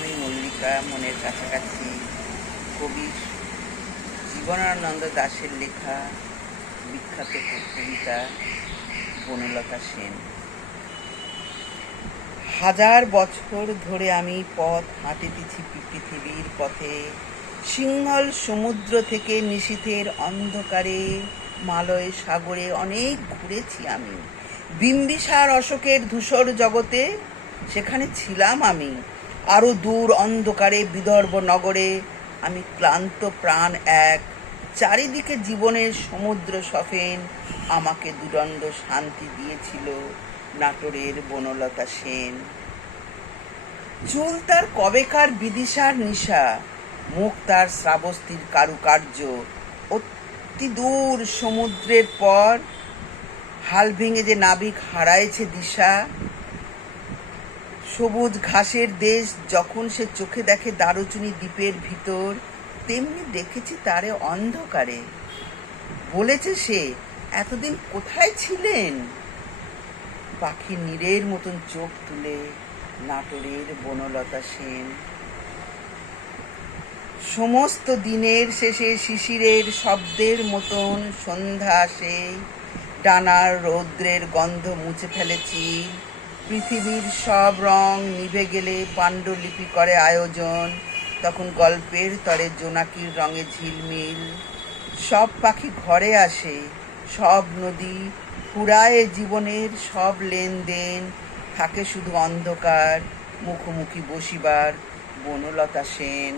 আমি মল্লিকা, মনের কাছাকাছি। কবি জীবনানন্দ দাশের লেখা বিখ্যাত কবিতা বনলতা সেন। হাজার বছর ধরে আমি পথ হাঁটিতেছি পৃথিবীর পথে, সিংহল সমুদ্র থেকে নিশীথের অন্ধকারে, মালয় সাগরে অনেক ঘুরেছি আমি। বিম্বিসার অশোকের ধূসর জগতে সেখানে ছিলাম আমি। আরো দূর অন্ধকারে বিদর্ভ নগরে আমি ক্লান্ত প্রাণ এক। চারিদিকে জীবনের সমুদ্র সফেন আমাকে দুদণ্ড শান্তি দিয়েছিল নাটোরের বনলতা সেন। চুল তার কবেকার বিদিশার নিশা, মুখ তার শ্রাবস্তির কারুকার্য। অতি দূর সমুদ্রের পর হাল ভেঙে যে নাবিক হারাইছে দিশা। সবুজ ঘাসের দেশ যখন সে চোখে দেখে দারুচিনি দ্বীপের ভিতর, তেমনি দেখেছি তারে অন্ধকারে। বলেছে সে, এতদিন কোথায় ছিলেন? পাখি নীরের মতন চোখ তুলে নাটোরের বনলতা সেন। সমস্ত দিনের শেষে শিশিরের শব্দের মতন সন্ধ্যা আসে, ডানার রৌদ্রের গন্ধ মুছে ফেলেছি। পৃথিবীর সব রং নিভে গেলে পাণ্ডুলিপি করে আয়োজন, তখন গল্পের তরে জোনাকির রঙে ঝিলমিল। সব পাখি ঘরে আসে, সব নদী ফুরায় জীবনের সব লেনদেন, থাকে শুধু অন্ধকার মুখোমুখি বসিবার বনলতা সেন।